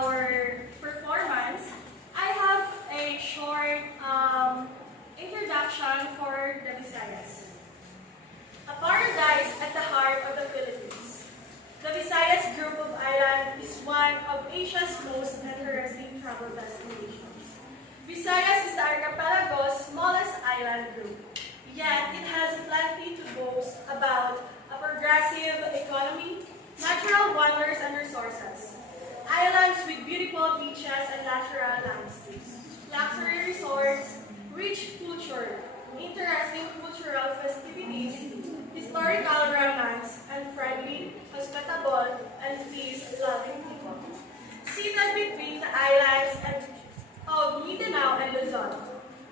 our performance, I have a short introduction for the Visayas. A paradise at the heart of the Philippines. The Visayas group of islands is one of Asia's most interesting travel destinations. Visayas is the archipelago's smallest island group, yet it has plenty to boast about: a progressive economy, natural wonders and resources, islands with beautiful beaches and natural landscapes, luxury resorts, rich culture, interesting cultural festivities, historical romance, and friendly, hospitable, and peace-loving people. Seated between the islands of Mindanao and Luzon,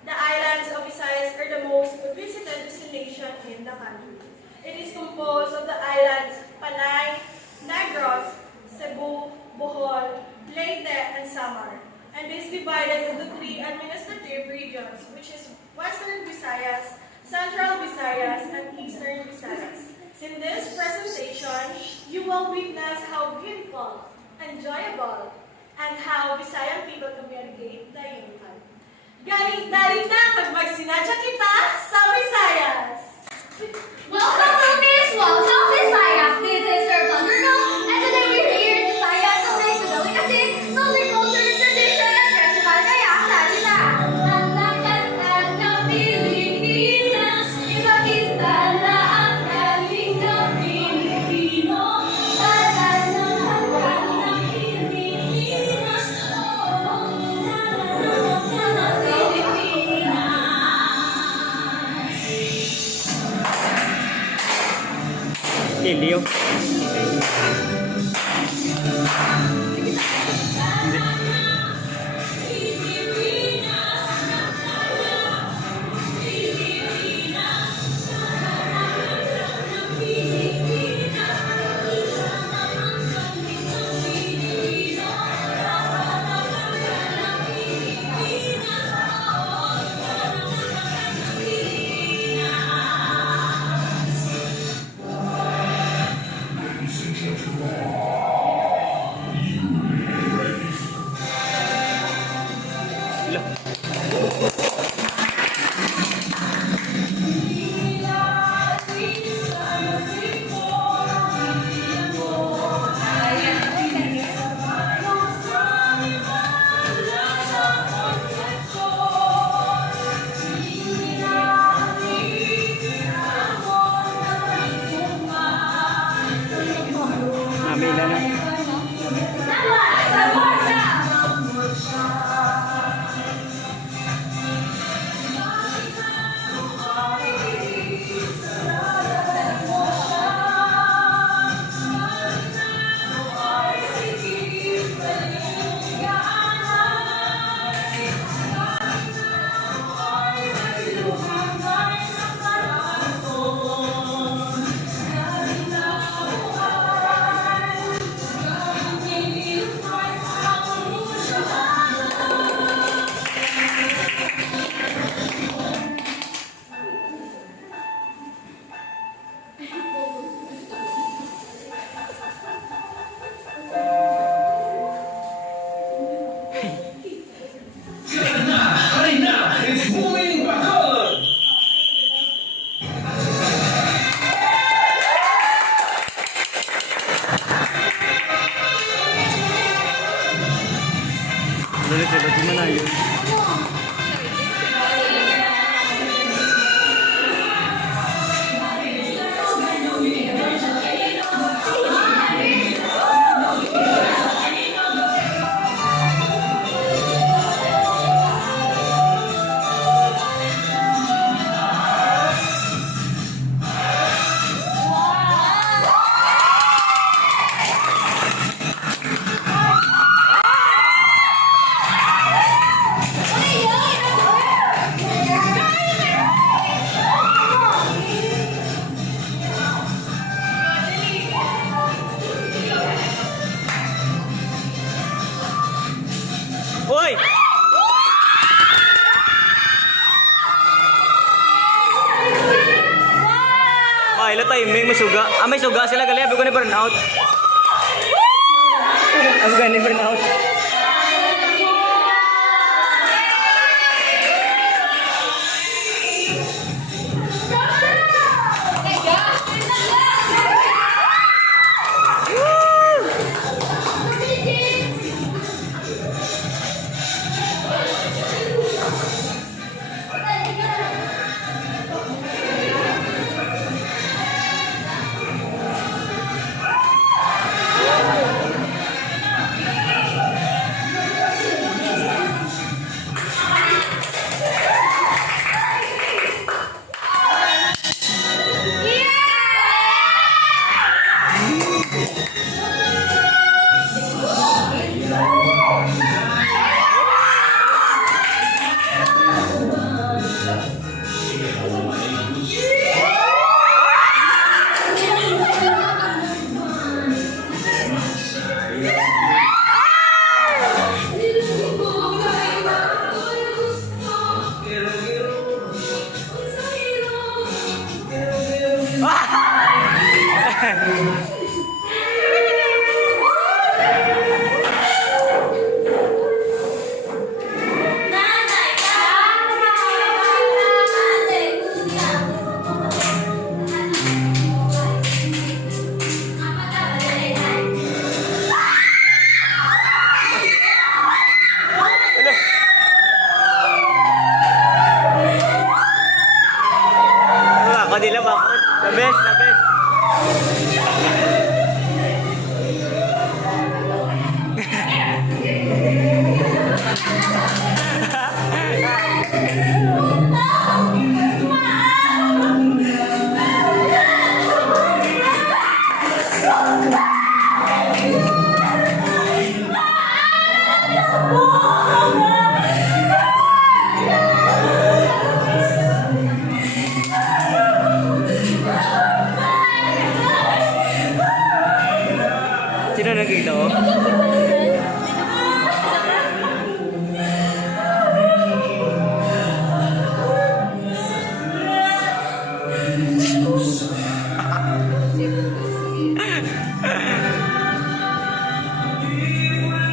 the islands of Visayas are the most visited destination in the country. It is composed of the islands Panay, Negros, Cebu, Bohol, Leyte, and Samar, and is divided into three administrative regions, which is Western Visayas, Central Visayas, and Eastern Visayas. In this presentation, you will witness how beautiful, enjoyable, and how Visayan people communicate dayungan. Galing-galing na pag magsinadya kita sa Visayas! Welcome to Miss Welcome Visayas! This is your Thundergirl, and today we're here in Visayas to raise the delicacy, Sunday culture, tradition, and festival kaya kita. Anak-anak ng Pilipinas, ipakita na ang galing ng Pilipino. Tanan ng hanggang ng Pilipinas, Hindi yun. Amila na. Sulit-sulit gimana yun? Hoy! Mahila timing, may suga. May suga sila gali. Abi ko ni burnout. Abi ko ni burnout.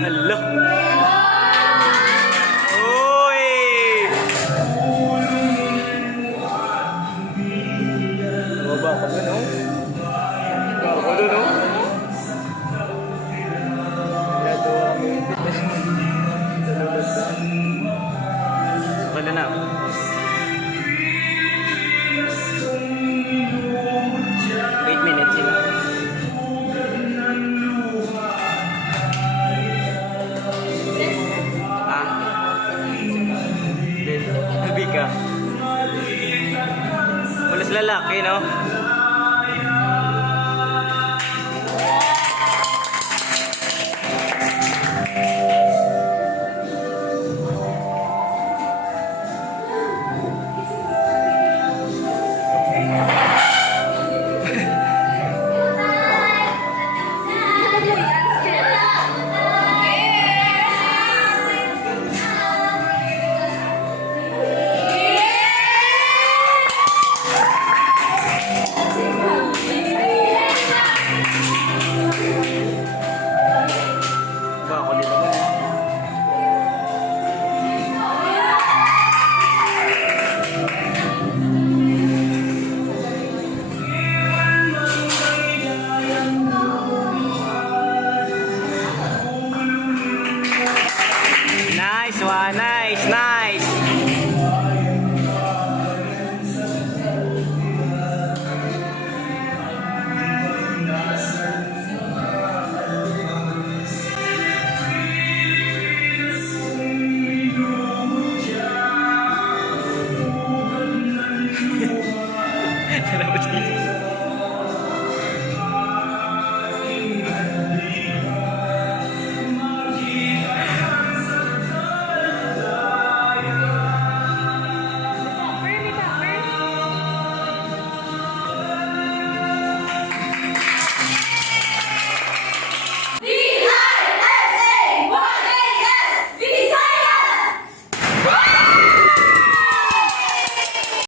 Hala. Uy! Baba ka ba, no? Baba ka, no? Wala na. 8 minutes sila. Ah. Hindi ka. Walas lalaki, no?